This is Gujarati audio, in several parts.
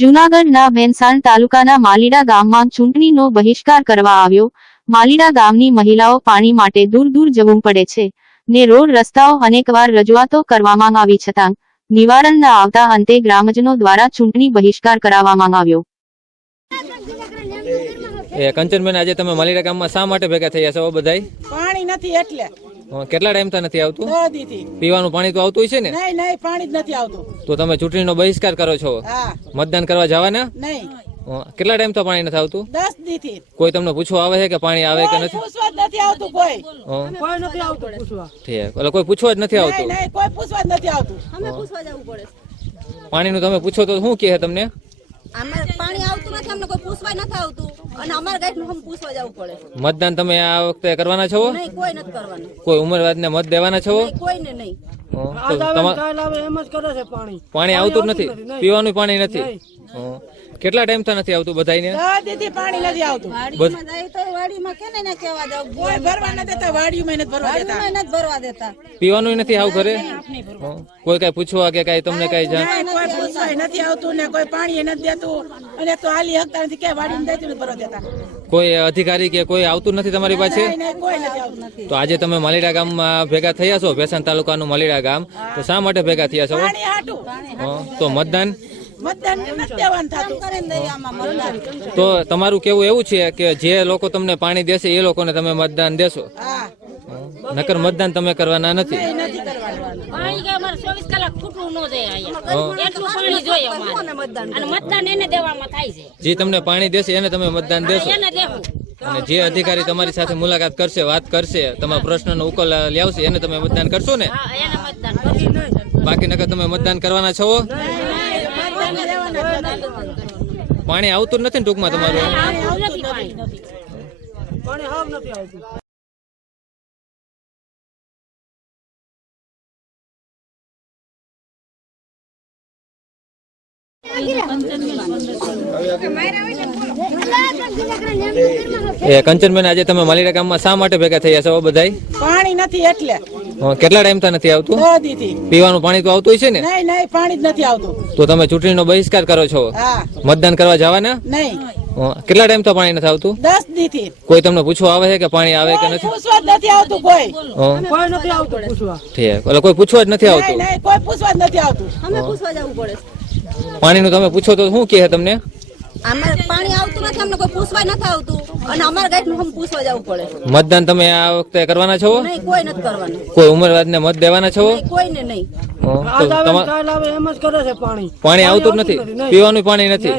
જૂનાગઢના ભેંસાણ તાલુકાના માલીડા ગામમાં ચૂંટણીનો બહિષ્કાર કરવા આવ્યો। માલીડા ગામની મહિલાઓ પાણી માટે દૂર દૂર જવું પડે છે ને રોડ રસ્તાઓ અનેકવાર રજૂઆતો કરવામાં આવી છતાં નિવારણ ન આવતા અંતે ગ્રામજનો દ્વારા ચૂંટણી બહિષ્કાર કરાવવામાં આવ્યો। કંચનબેન, આજે તમે માલીડા ગામમાં શા માટે ભેગા થયા છો? બધાય પાણી નથી એટલે। કેટલા ટાઈમ થી નથી આવતું? 10 દીથી। પીવાનું પાણી તો આવતું છે ને? નહીં નહીં, પાણી જ નથી આવતું। તો તમે ચૂંટણીનો બહિષ્કાર કરો છો? હા। મતદાન કરવા જવાના? નહીં। કેટલા ટાઈમ તો પાણી નથી આવતું? 10 દીથી। કોઈ તમને પૂછવા આવે છે કે પાણી આવે કે નથી? પૂછવા જ નથી આવતું કોઈ। કોઈ નથી આવતું પૂછવા। ઠીક, એટલે કોઈ પૂછવા જ નથી આવતું? નહીં, કોઈ પૂછવા જ નથી આવતું। અમે પૂછવા જવું પડે। પાણીનું તમે પૂછો તો શું કહે તમને? અમારે પાણી આવતું નથી, અમને કોઈ પૂછવા નથી આવતું અને અમારા ગાઈડનું હમ પૂછવા જવું પડે। મતદાન તમે આ વખતે કરવાના છો? નહીં, કોઈ નથી કરવાનું। કોઈ ઉંમરવાદને મત દેવાના છો? નહીં, કોઈને નહીં। પાણી આવતું જ નથી, પીવાનું પાણી નથી? કેટલા ટાઈમ થી નથી આવતું બધાને? 10 દીથી પાણી નથી આવતું। વાડીમાં જાય તો વાડીમાં કેને ને કેવા જાવ, કોઈ ભરવા ન દેતા, વાડીમાં નથી ભરવા દેતા। વાડીમાં નથી ભરવા દેતા। પીવાનું નથી આવું ઘરે? કોઈ કઈ પૂછવા કે કઈ તમને કઈ જાણ? નહીં, કોઈ પૂછવા નથી આવતું ને કોઈ પાણી નથી દેતું અને તો હાલી હકતા નથી કે વાડીમાં જાય તો ભરવા દેતા। કોઈ અધિકારી કે કોઈ આવતું નથી તમારી પાસે? નહીં નહીં, કોઈ નથી આવતું। તો આજે તમે માલીડા ગામમાં ભેગા થયા છો, ભેંસાણ તાલુકાનું માલીડા ગામ, તો શા માટે ભેગા થયા છો? પાણી હાટું। તો મતદાન નથી દેવાનું થતું। કરીને દઈએ આમાં મતદાન। તો તમારું કેવું એવું છે કે જે લોકો તમને પાણી દેશે એ લોકોને તમે મતદાન દેશો? હા। નકર મતદાન તમે કરવાના નથી? નથી કરવાનું। પાણી કે અમારે 24 કલાક ખૂટવું ન જાય અહીંયા, એટલું પાણી જોઈએ અમારે અને મતદાન એને દેવામાં થાય છે। જે તમને પાણી દેશે એને તમે મતદાન દેશો? એને દેવું। અને જે અધિકારી તમારી સાથે મુલાકાત કરશે, વાત કરશે, તમારા પ્રશ્નનો ઉકેલ લાવશે એને તમે મતદાન કરશો ને? હા, એને મતદાન કરશું। બાકી નકર તમે મતદાન કરવાના છો? પાણી આવતું જ નથી ને ટૂંકમાં તમારું? આવતું નથી પાણી। પાણી હાવ નથી આવતું। કંચનબેન, આજે તમે માલીડા ગામમાં શા માટે ભેગા થયા છો બધાય? પાણી નથી એટલે। કેટલા ટાઈમ થી નથી આવતું? 10 દીથી। પીવાનું પાણી તો આવતું છે ને? નહીં નહીં, પાણી જ નથી આવતું। તો તમે ચૂંટણીનો બહિષ્કાર કરો છો? હા। મતદાન કરવા જવાના? નહીં। કેટલા ટાઈમ તો પાણી નથી આવતું? 10 દીથી। કોઈ તમને પૂછવા આવે છે કે પાણી આવે કે નથી? પૂછવા જ નથી આવતું કોઈ। કોઈ નથી આવતું પૂછવા। ઠીક, એટલે કોઈ પૂછવા જ નથી આવતું? નહીં નહીં, કોઈ પૂછવા જ નથી આવતું। અમે પૂછવા જવું પડે। પાણીનું તમે પૂછો તો શું કહે તમને? અમારે પાણી આવતું નથી, અમને કોઈ પૂછવા નથી આવતું અને અમારા ગાઈડનું હમ પૂછવા જવું પડે। મતદાન તમે આ વખતે કરવાના છો? નહીં, કોઈ નથી કરવાનું। કોઈ ઉંમરવાદને મત દેવાના છો? નહીં, કોઈને નહીં। પાણી આવતું જ નથી, પીવાનું પાણી નથી?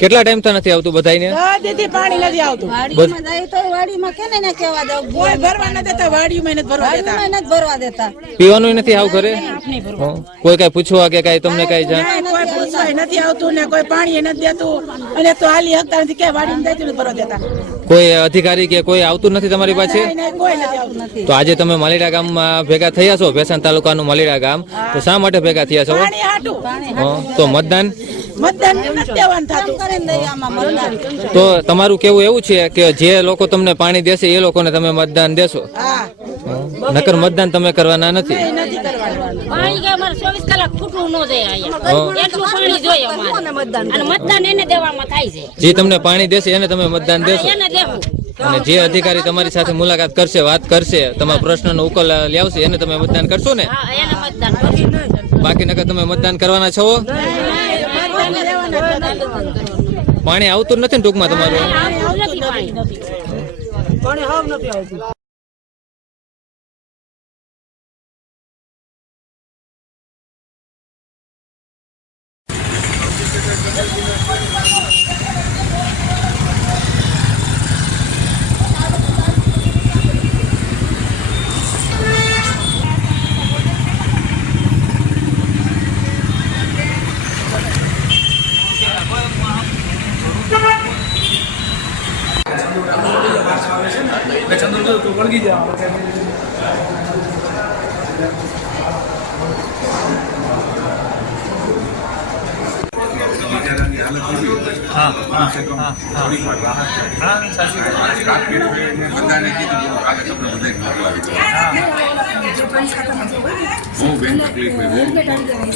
કેટલા ટાઈમ થી નથી આવતું બધાને? 10 દીથી પાણી નથી આવતું। વાડીમાં જાય તો વાડીમાં કેને ને કેવા જાવ, કોઈ ભરવા ન દેતા, વાડીમાં નથી ભરવા દેતા। વાડીમાં નથી ભરવા દેતા। પીવાનું નથી આવું ઘરે? કોઈ કઈ પૂછવા કે કઈ તમને કઈ જાણ? નહીં, કોઈ પૂછવા નથી આવતું ને કોઈ પાણી નથી દેતું અને તો હાલી હકતા નથી કે વાડીમાં જાય તો ભરવા દેતા। કોઈ અધિકારી કે કોઈ આવતું નથી તમારી પાસે? નહીં નહીં, કોઈ નથી આવતું। તો આજે તમે માલીડા ગામમાં ભેગા થયા છો, ભેંસાણ તાલુકાનું માલીડા ગામ, તો શા માટે ભેગા થયા છો? પાણી હાટું। તો મતદાન નથી દેવાનું થતું। કરીને દઈએ આમાં મતદાન। તો તમારું કેવું એવું છે કે જે લોકો તમને પાણી દેશે એ લોકોને તમે મતદાન દેશો? હા। નકર મતદાન તમે કરવાના નથી? નથી કરવાનું। પાણી કે અમારે 24 કલાક ખૂટવું ન જાય અહીંયા, એટલું પાણી જોઈએ અમારે અને મતદાન એને દેવામાં થાય છે। જે તમને પાણી દેશે એને તમે મતદાન દેશો? એને દેવું। અને જે અધિકારી તમારી સાથે મુલાકાત કરશે, વાત કરશે, તમારા પ્રશ્નનો ઉકેલ લાવશે એને તમે મતદાન કરશો ને? હા, એને મતદાન કરશું। બાકી નકર તમે મતદાન કરવાના છો? પાણી આવતું જ નથી ને ટૂંકમાં તમારું? આવતું નથી પાણી। પાણી હાવ નથી આવતું। પાણી ખાતામાં જે હોય ને હેલ્મેટ આવી ગયા.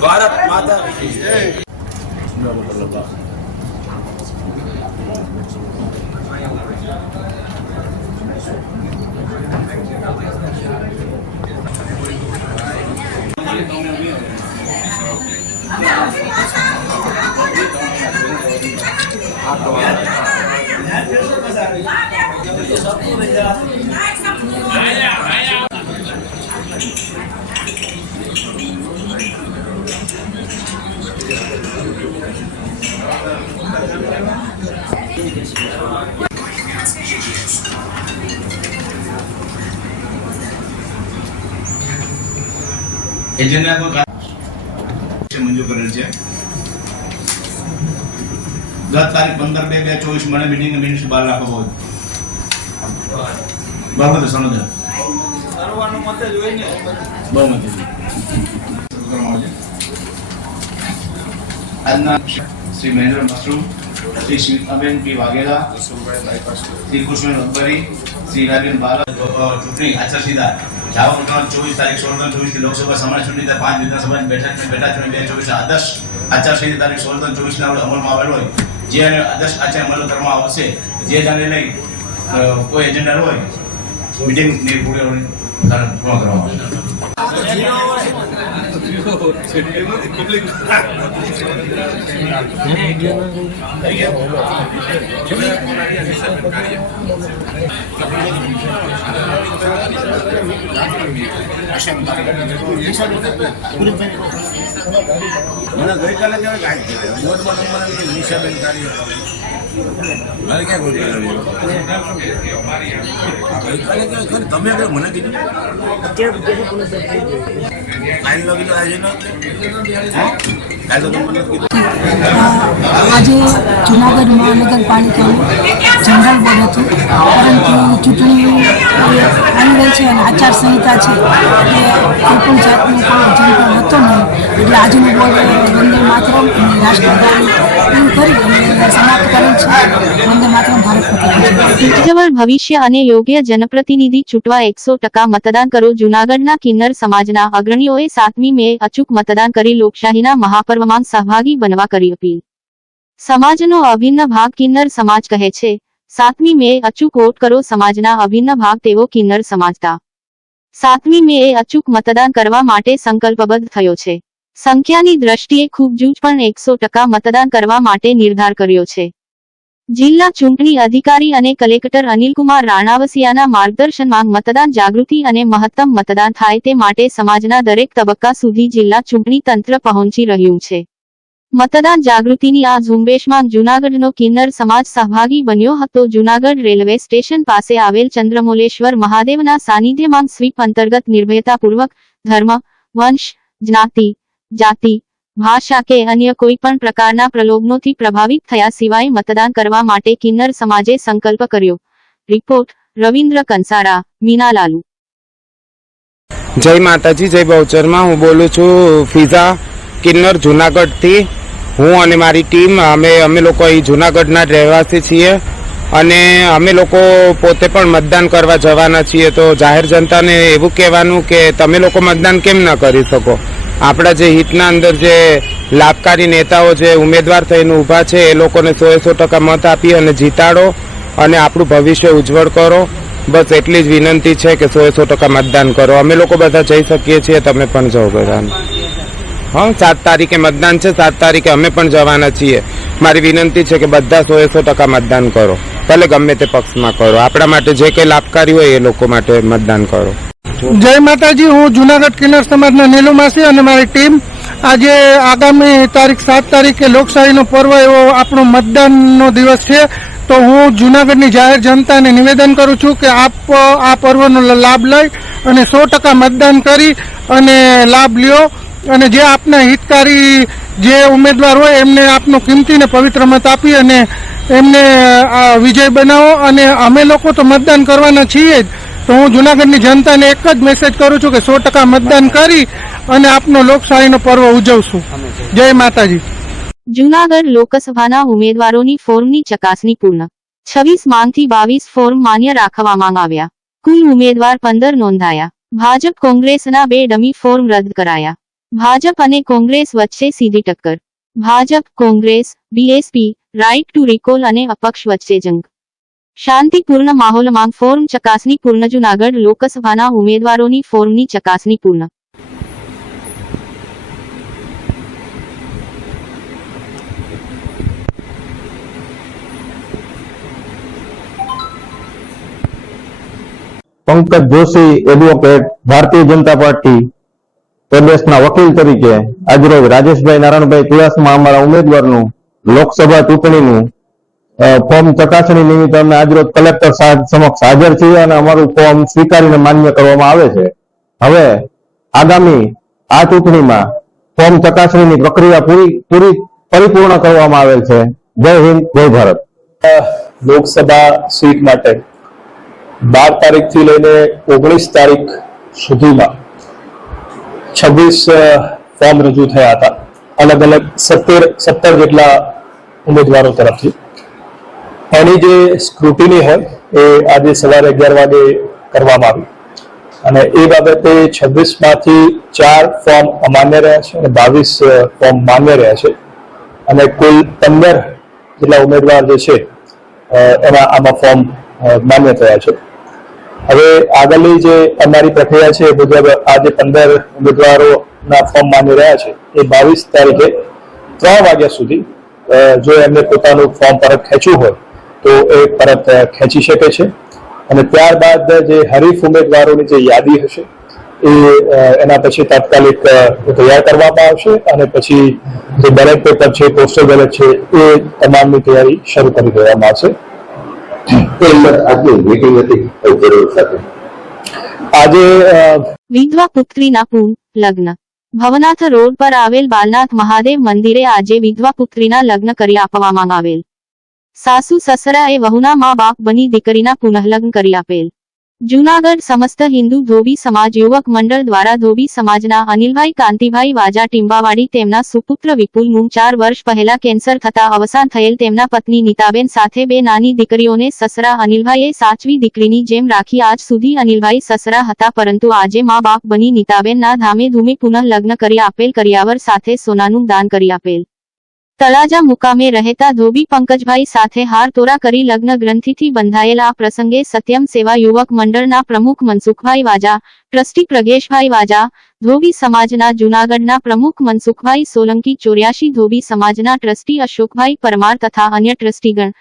ભારત માતા કી જય. એજન્ડા મંજૂર કરેલ છે. ગત તારીખ 15/2/24 મને મીટિંગ મિનિટ્સ 12 લાખ હોય બરાબર તો સમજ સર્વનો મત જ હોય ને બહુમતી આજના શ્રી મહેન્દ્ર મશરૂમ, શ્રી સ્મિતાબેન પી વાઘેલા, શ્રી કૃષ્ણ રંગબરી, શ્રી રાબેન બાલા. ચૂંટણી આચારસંહિતા જાવા 24 તારીખ 16/24 થી લોકસભા સમાજ ચૂંટણી 5 વિધાનસભાની બેઠક ચૂંટણી 2024 આદર્શ આચારસંહિતા તારીખ 16/24 ના અમલમાં આવેલ હોય જે આદર્શ આચાર અમલ કરવામાં આવશે જે જાણે લઈ કોઈ એજન્ડા હોય મીટિંગ ની પૂર્ણ કરવામાં આવશે. મને ગઈકાલે ક્યારે ગાઈડ કરે બોર્ડમાં નંબર નિશાબેન કાર્ય મારે ક્યાં કોઈ ગઈકાલે ક્યાં તમે આગળ મને કીધું કાલે લગી તો આજે કાલે તો મને કીધું. આજે જુનાગઢ મહાનગરપાલિકાનું જનરલ બોર્ડ હતું, પરંતુ ચૂંટણી આવી રહી છે અને આચારસંહિતા છે એટલે કોઈ પણ જાતનું કોઈ એજન્ડો હતો નહીં, એટલે આજનું બોર્ડ વંદે માતરમ અને રાષ્ટ્રગાન એવું કરી અને સમાપ્ત કરેલ છે. વંદે માતરમ ભારત માતા કી જય. ઉજ્જવળ ભવિષ્ય અને યોગ્ય જનપ્રતિનિધિ ચૂંટવા 100% મતદાન કરો. જૂનાગઢના કિન્નર સમાજના અગ્રણીઓએ 7મી મે અચૂક મતદાન કરી લોકશાહીના મહાપર્વમાં સહભાગી બનવા કરી અપીલ. સમાજનો અભિન્ન ભાગ કિન્નર સમાજ કહે છે. 7મી મે અચૂક વોટ કરો. સમાજના અભિન્ન ભાગ તેવો કિન્નર સમાજતા 7મી મે અચૂક મતદાન કરવા માટે સંકલ્પબદ્ધ થયો છે. સંખ્યાની દ્રષ્ટિએ ખૂબ જૂજ પણ 100% મતદાન કરવા માટે નિર્ધાર કર્યો છે. જિલ્લા ચૂંટણી અધિકારી અને કલેક્ટર અનિલકુમાર રાણાવસિયાના માર્ગદર્શનમાં મતદાન જાગૃતિ અને મહત્તમ મતદાન થાય તે માટે સમાજના દરેક તબક્કા સુધી જિલ્લા ચૂંટણી તંત્ર પહોંચી રહ્યું છે. મતદાન જાગૃતિની આ ઝુંબેશમાં જૂનાગઢનો કિન્નર સમાજ સહભાગી બન્યો હતો. જૂનાગઢ રેલવે સ્ટેશન પાસે આવેલ ચંદ્રમૌલેશ્વર મહાદેવના સાનિધ્યમાં સ્વીપ અંતર્ગત નિર્ભયતાપૂર્વક ધર્મ, વંશ, જ્ઞાતિ, જાતિ, ભાષા કે અન્ય કોઈ પણ પ્રકારના પ્રલોભનોથી પ્રભાવિત થયા સિવાય મતદાન કરવા માટે કિન્નર સમાજે સંકલ્પ કર્યો. રિપોર્ટ રવિન્દ્ર કંસારા, મીનાલાલુ. જય માતાજી, જય બહુચરમાં. હું બોલું છું ફિઝા કિન્નર જુનાગઢથી. હું અને મારી ટીમ અમે લોકો અહીં જુનાગઢના રહેવાસી છીએ અને અમે લોકો પોતે પણ મતદાન કરવા જવાના છીએ. તો જાહેર જનતાને એવું કહેવાનું કે તમે લોકો મતદાન કેમ ન કરી શકો? આપણા જે હિતના અંદર જે લાભકારી નેતાઓ જે ઉમેદવાર થઈને ઊભા છે એ લોકોને 100% મત આપી અને જીતાડો અને આપણું ભવિષ્ય ઉજ્જવળ કરો. બસ એટલી જ વિનંતી છે કે 100% મતદાન કરો. અમે લોકો બધા જઈ શકીએ છીએ, તમે પણ જાઓ બધા. હા, 7 તારીખે મતદાન છે. 7 તારીખે અમે પણ જવાના છીએ. મારી વિનંતી છે કે બધા 100% મતદાન કરો, ભલે ગમે તે પક્ષમાં કરો. આપણા માટે જે કંઈ લાભકારી હોય એ લોકો માટે મતદાન કરો. જય માતાજી. હું જુનાગઢ કિન્નર સમાજના નીલુમાસી અને મારી ટીમ આજે આગામી તારીખ 7 તારીખે લોકશાહીનો પર્વ એવો આપણો મતદાનનો દિવસ છે. તો હું જુનાગઢની જાહેર જનતાને નિવેદન કરું છું કે આપ આ પર્વનો લાભ લઈ અને 100% મતદાન કરી અને લાભ લ્યો અને જે આપના હિતકારી જે ઉમેદવાર હોય એમને આપનો કિંમતી ને પવિત્ર મત આપી અને એમને વિજય બનાવો. અને અમે લોકો તો મતદાન કરવાના છીએ જ. તો હું જુનાગઢની જનતાને એક જ મેસેજ કરું છું કે 100% મતદાન કરી અને આપનો લોકશાહીનો પર્વ ઉજવશું. જય માતાજી. જૂનાગઢ લોકસભાના ઉમેદવારોની ફોર્મની ચકાસણી પૂર્ણ. 26 માંથી 22 ફોર્મ માન્ય રાખવામાં આવ્યા. કુલ ઉમેદવાર 15 નોંધાયા. ભાજપ કોંગ્રેસના 2 ડમી ફોર્મ રદ કરાયા. ભાજપ અને કોંગ્રેસ વચ્ચે સીધી ટક્કર. Bhajpa, Congress, BSP, right to recall અને અપક્ષ વચ્ચે જંગ. શાંતિપૂર્ણ માહોલમાં ફોર્મ ચકાસણી પૂર્ણ. જૂનાગઢ લોકસભાના ઉમેદવારોની ફોર્મની ચકાસણી પૂર્ણ. પંકજ જોશી, એડવોકેટ, ભારતીય જનતા પાર્ટી પ્રદેશના વકીલ તરીકે આજરોજ રાજેશભાઈ નારાયણભાઈ ચુડાસમા અમારા ઉમેદવારનું લોકસભા ચૂંટણીનું ફોર્મ ચકાસણી નિમિત્તે અમે આજરોજ કલેક્ટર સાહેબ સમક્ષ હાજર છીએ અને અમારું ફોર્મ સ્વીકારીને માન્ય કરવામાં આવે છે. હવે આગામી આ ચૂંટણીમાં ફોર્મ ચકાસણીની પ્રક્રિયા પરિપૂર્ણ કરવામાં આવેલ છે. જય હિન્દ, જય ભારત. લોકસભા સીટ માટે 12 તારીખથી લઈને 19 તારીખ સુધીમાં 26 ફોર્મ રજૂ થયા હતા. અલગ અલગ 17 જેટલા ઉમેદવારો તરફથી. એની જે સ્ક્રુટિની હોય એ આજે સવારે 11 વાગે કરવામાં આવી અને એ બાબતે 26 માંથી 4 ફોર્મ અમાન્ય રહ્યા છે અને 22 ફોર્મ માન્ય રહ્યા છે અને કુલ 15 જેટલા ઉમેદવાર જે છે એના આમાં ફોર્મ માન્ય થયા છે. હવે આગળની જે અમારી પ્રક્રિયા છે એ મુજબ આ જે 15 ઉમેદવારોના ફોર્મ માન્ય રહ્યા છે એ 22 તારીખે 3 વાગ્યા સુધી જો એમને પોતાનું ફોર્મ પરત ખેંચવું હોય તો એ પરત ખેંચી શકે છે અને ત્યારબાદ જે હરીફ ઉમેદવારોની જે યાદી હશે એના પછી તાત્કાલિક તૈયાર કરવામાં આવશે અને પછી જે બેલેટ પેપર છે, પોસ્ટલ બેલેટ છે એ તમામની તૈયારી શરૂ કરી દેવામાં આવશે. આજે વિધવા પુત્રીના લગ્ન. ભવનાથ રોડ પર આવેલ બાલનાથ મહાદેવ મંદિરે આજે વિધવા પુત્રીના લગ્ન કરી આપવામાં આવેલ. સાસુ સસરાએ વહુના મા બાપ બની દીકરીના પુનઃલગ્ન કરી આપેલ. જૂનાગઢ સમસ્ત હિન્દુ ધોબી સમાજ યુવક મંડળ દ્વારા ધોબી સમાજના અનિલભાઈ કાંતિભાઈ વાજા ટીંબાવાડી તેમના સુપુત્ર વિપુલનું 4 વર્ષ પહેલા કેન્સર થતા અવસાન થયેલ તેમના પત્ની નીતાબેન સાથે 2 નાની દીકરીઓને સસરા અનિલભાઈએ સાચવી દીકરીની જેમ રાખી આજ સુધી અનિલભાઈ સસરા હતા પરંતુ આજે મા બાપ બની નીતાબેનના ધામે ધૂમે પુનઃ લગ્ન કરી આપેલ. કરિયાવર સાથે સોનાનું દાન કરી આપેલ. તળાજા મુકામે રહેતા ધોબી પંકજભાઈ સાથે હાર તોરા કરી લગ્ન ગ્રંથિથી બંધાયેલ. આ પ્રસંગે સત્યમ સેવા યુવક મંડળના પ્રમુખ મનસુખભાઈ વાજા, ટ્રસ્ટી પ્રગેશભાઈ વાજા, ધોબી સમાજના જૂનાગઢના પ્રમુખ મનસુખભાઈ સોલંકી, 84 ધોબી સમાજના ટ્રસ્ટી અશોકભાઈ પરમાર તથા અન્ય ટ્રસ્ટીગણ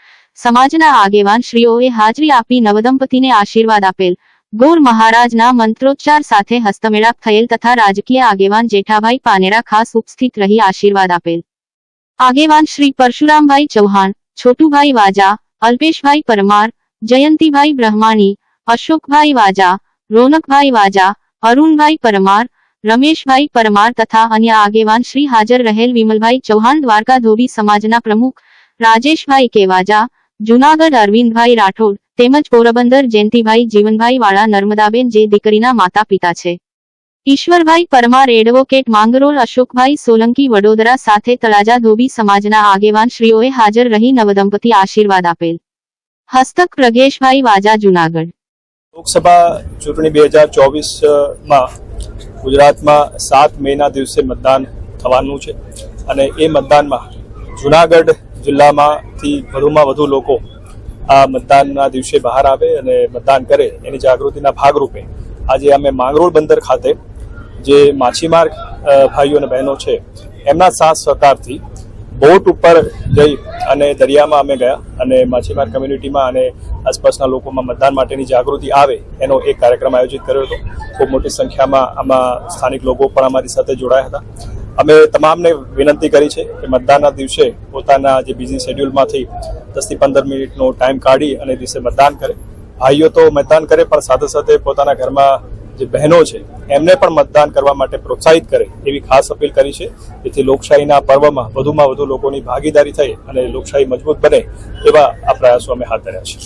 સમાજના આગેવાન શ્રીઓએ હાજરી આપી નવદંપતીને આશીર્વાદ આપેલ. ગોર મહારાજના મંત્રોચ્ચાર સાથે હસ્તમેળાપ થયેલ તથા રાજકીય આગેવાન જેઠાભાઈ પાનેરા ખાસ ઉપસ્થિત રહી આશીર્વાદ આપેલ. આગેવાન શ્રી પરશુરામભાઈ ચૌહાણ, છોટુભાઈ વાજા, અલ્પેશભાઈ પરમાર, જયંતિભાઈ બ્રહ્માણી, અશોકભાઈ વાજા, રોનકભાઈ વાજા, અરુણભાઈ પરમાર, રમેશભાઈ પરમાર તથા અન્ય આગેવાન શ્રી હાજર રહેલ વિમલભાઈ ચૌહાણ દ્વારકા ધોબી સમાજના પ્રમુખ રાજેશભાઈ કેવાજા, જુનાગઢ અરવિંદભાઈ રાઠોડ તેમજ પોરબંદર જયંતિભાઈ જીવનભાઈ વાળા નર્મદાબેન જે દીકરીના માતા પિતા છે. ઈશ્વરભાઈ પરમાર એડવોકેટ માંગરોળ અશોકભાઈ સોલંકી વડોદરા સાથે તળાજા ધોબી સમાજના આગેવાન શ્રીઓએ હાજર રહી નવદંપતિ આશીર્વાદ આપેલ. હસ્તક પ્રગેશભાઈ વાજા, જુનાગઢ. લોકસભા ચૂંટણી 2024માં ગુજરાતમાં 7 મેના દિવસે મતદાન થવાનું છે અને એ મતદાનમાં જુનાગઢ જિલ્લામાંથી વધુમાં વધુ લોકો આ મતદાનના દિવસે બહાર આવે અને મતદાન કરે એની જાગૃતિના ભાગરૂપે આજે અમે માંગરોળ બંદર ખાતે જે માછીમાર ભાઈઓ અને બહેનો છે એમના સાથ સહકારથી બોટ ઉપર જઈ અને દરિયામાં અમે ગયા અને માછીમાર કમ્યુનિટીમાં અને આસપાસના લોકોમાં મતદાન માટેની જાગૃતિ આવે એનો એક કાર્યક્રમ આયોજિત કર્યો હતો. ખૂબ મોટી સંખ્યામાં આમાં સ્થાનિક લોકો પણ અમારી સાથે જોડાયા હતા. અમે તમામને વિનંતી કરી છે કે મતદાનના દિવસે પોતાના જે બિઝી શેડ્યુલમાંથી 10 થી 15 મિનિટનો ટાઈમ કાઢી અને દિવસે મતદાન કરે. ભાઈઓ તો મતદાન કરે પણ સાથે સાથે પોતાના ઘરમાં જે બહેનો છે એમને પણ મતદાન કરવા માટે પ્રોત્સાહિત કરે એવી ખાસ અપીલ કરી છે. જેથી લોકશાહીના પર્વમાં વધુમાં વધુ લોકોની ભાગીદારી થઈ અને લોકશાહી મજબૂત બને એવા આ પ્રયાસો અમે હાથ ધર્યા છે.